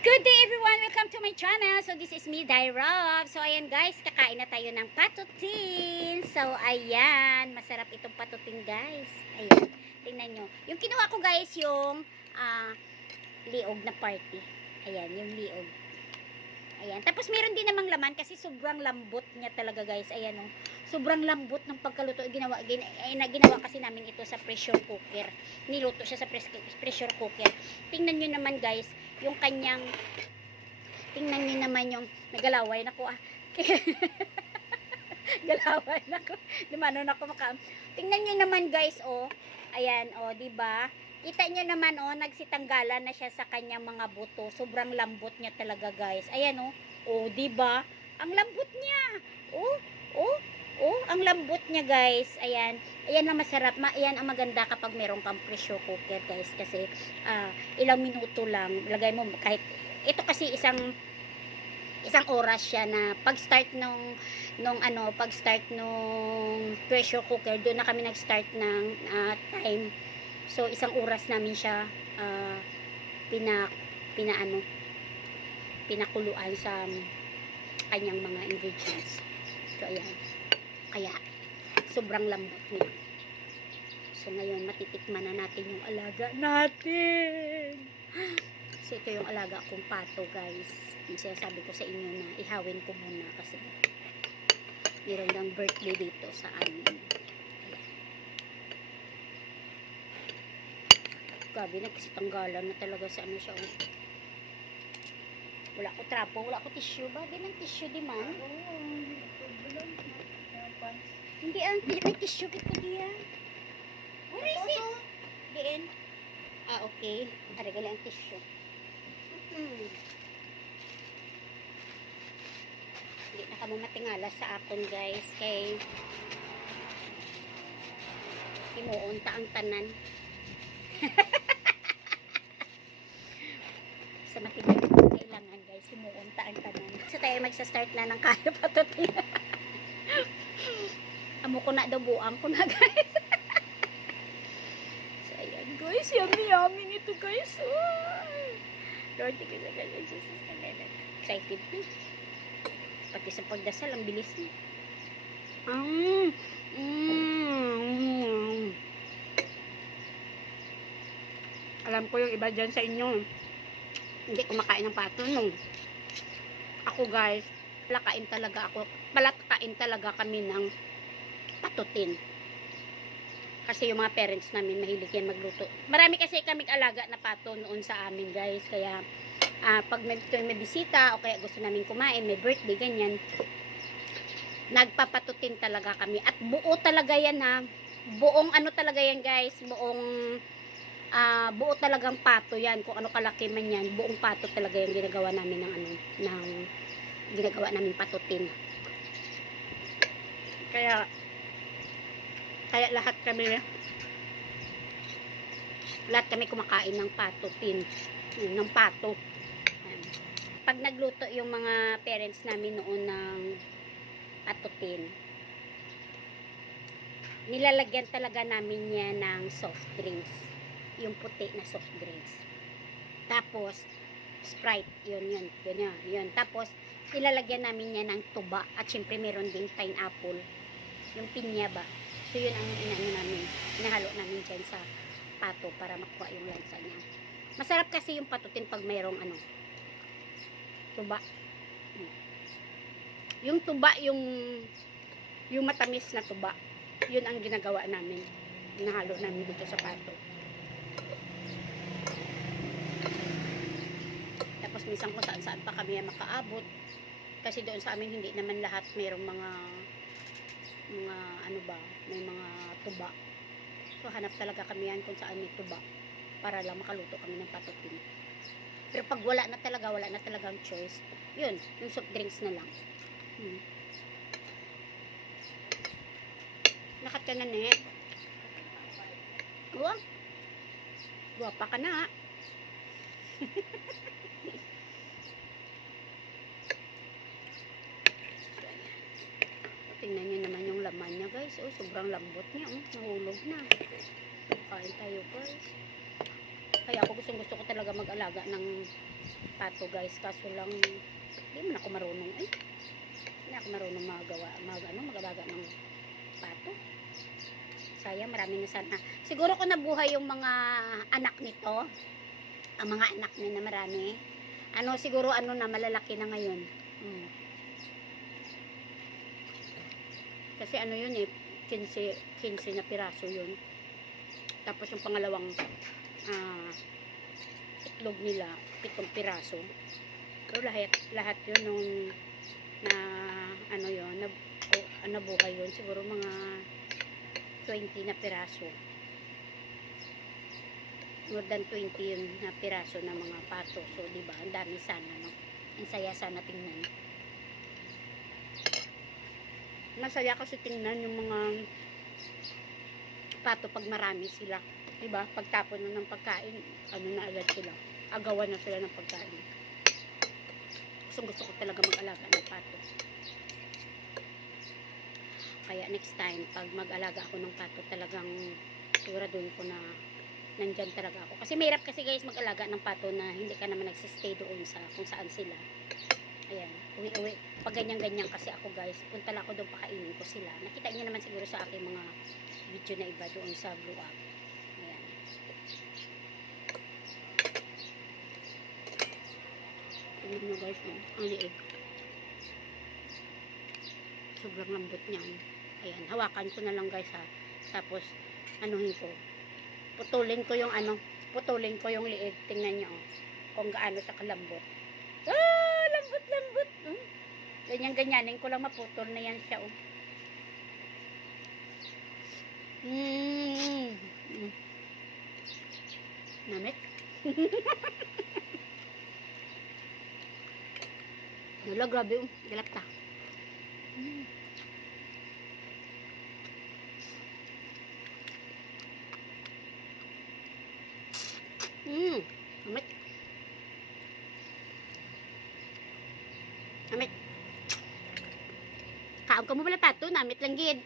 Good day everyone! Welcome to my channel. So this is me, Rob. So ayan guys, kakain na tayo ng patutin. So ayan, masarap itong patutin guys. Ayan, tingnan nyo. Yung kinuha ko guys, yung liog na party. Ayan, yung liog. Ayan, tapos meron din namang laman kasi sobrang lambot niya talaga guys. Ayan o, sobrang lambot ng pagkaluto. Ginawa kasi namin ito sa pressure cooker. Niluto siya sa pressure cooker. Tingnan nyo naman guys, yung kanyang, tingnan nyo naman yung, nagalaway na ko galaway na ko. Dumano na ko tingnan nyo naman guys, oh. Ayan, oh, diba? Kita nyo naman, oh, nagsitanggalan na siya sa kanyang mga buto. Sobrang lambot niya talaga, guys. Ayan, oh. Oh, diba? Ang lambot niya. Oh, oh, oh, ang lambot niya, guys. Ayan. Ayan ang masarap. Ayan ang maganda kapag meron kang pressure cooker, guys. Kasi, ilang minuto lang. Lagay mo, kahit, ito kasi isang oras siya na pag-start nung pressure cooker, doon na kami nag-start ng time. So isang oras namin siya pinakuluan sa kanyang mga ingredients. So ayan. Kaya sobrang lambot niya. So ngayon matitikman na natin yung alaga natin. So ito yung alaga kong pato, guys. Yung sinasabi ko sa inyo na ihawin ko muna kasi meron ng birthday dito sa amin. Gabi na kasi tanggalan na talaga sa ano siya. Oh. Wala ko trapo, wala ko tissue. Bagay ng tissue di man. Hindi may tissue kito diyan. Where is it? Diyan. Okay. Arigala ang tissue. Hindi na kamo matingala sa akon guys. Kay himuunta ang tanan. Sa matibay kailangan guys, himuunta ang tanan. So tayo magsa-start na ng kaya patutin. Amo ko na daw buang ko na guys. So ayan guys, yummy nito guys. Lord, thank you so much, Jesus. Excited na. Pati sa pagdasal, ang bilis na. Alam ko yung iba dyan sa inyo, hindi kumakain ng pato, no? Ako guys, palakain talaga kami ng patutin. Kasi yung mga parents namin, mahilig yan magluto. Marami kasi kaming alaga na pato noon sa amin guys. Kaya, pag may bisita, o kaya gusto namin kumain, may birthday, ganyan, nagpapatutin talaga kami. At buo talaga yan ha. Buong ano talaga yan guys, buo talagang pato yan, kung ano kalaki man yan, buong pato talaga yung ginagawa namin ginagawa namin patutin. Kaya lahat kami kumakain ng patutin, ng pato. Pag nagluto yung mga parents namin noon ng patutin, nilalagyan talaga namin yan ng soft drinks, yung puti na soft drinks. Tapos Sprite, yun. Tapos nilalagyan namin yan ng tuba, at syempre meron ding pineapple, yung pinya ba. So yun ang inahalo namin dyan sa pato para makuha yung lansa niya. Masarap kasi yung patutin pag mayroong tuba. Yung tuba, yung matamis na tuba, yun ang ginagawa namin, inahalo namin dito sa pato. Tapos minsan kung saan pa kami makaabot, kasi doon sa amin hindi naman lahat mayroong mga may mga tuba. So hanap talaga kami yan kung saan may tuba para lang makaluto kami ng patutin. Pero pag wala na talagang choice, yun, yung soft drinks na lang. Lakat ka na net. Guwapa ka na. Tingnan nyo naman yung laman niya guys. Oh, sobrang lambot niya. Nahulog na. Kain tayo guys. Kaya ako gusto ko talaga mag-alaga ng pato. pato guys, kaso lang hindi man ako marunong hindi ako marunong magabaga ng pato. Sayang, marami na sana. Siguro kung nabuhay yung mga anak nito, ang mga anak niya na marami, siguro na, malalaki na ngayon. Kasi yun 15 na piraso yun. Tapos yung pangalawang itlog nila, 7 piraso. Pero lahat yun nung nabuhay yun, siguro mga 20 na piraso. More than 20 yun na piraso ng mga pato. So, diba, ang dami sana, no? Ang saya sana tingnan. Masaya kasi tingnan yung mga pato pag marami sila. Diba? Pagtapon na ng pagkain, na agad sila. Agawan na sila ng pagkain. Gusto ko talaga mag-alaga ng pato. Kaya next time, pag mag-alaga ako ng pato, talagang siguraduhin ko na nandyan talaga ako. Kasi mahirap kasi guys mag-alaga ng pato na hindi ka naman nagsistay doon sa kung saan sila. Ayan, uwi-uwi. Pag ganyan-ganyan kasi ako guys, punta lang ako doon, pakainin ko sila. Nakita niyo naman siguro sa aking mga video na iba doon sa Blue Up. Ayan. Tingnan nyo guys, ang liig. Sobrang lambot niyan. Ayan, hawakan ko na lang guys ha. Tapos, anuhin ko. Putulin ko yung liig. Tingnan nyo kung gaano sa kalambot. Lambot. Ganyan-ganyanin ko lang, maputol na yan siya. Namit. Wala, grabe galapta. Namit. Kaon ka mo pala pato, namit lang gid.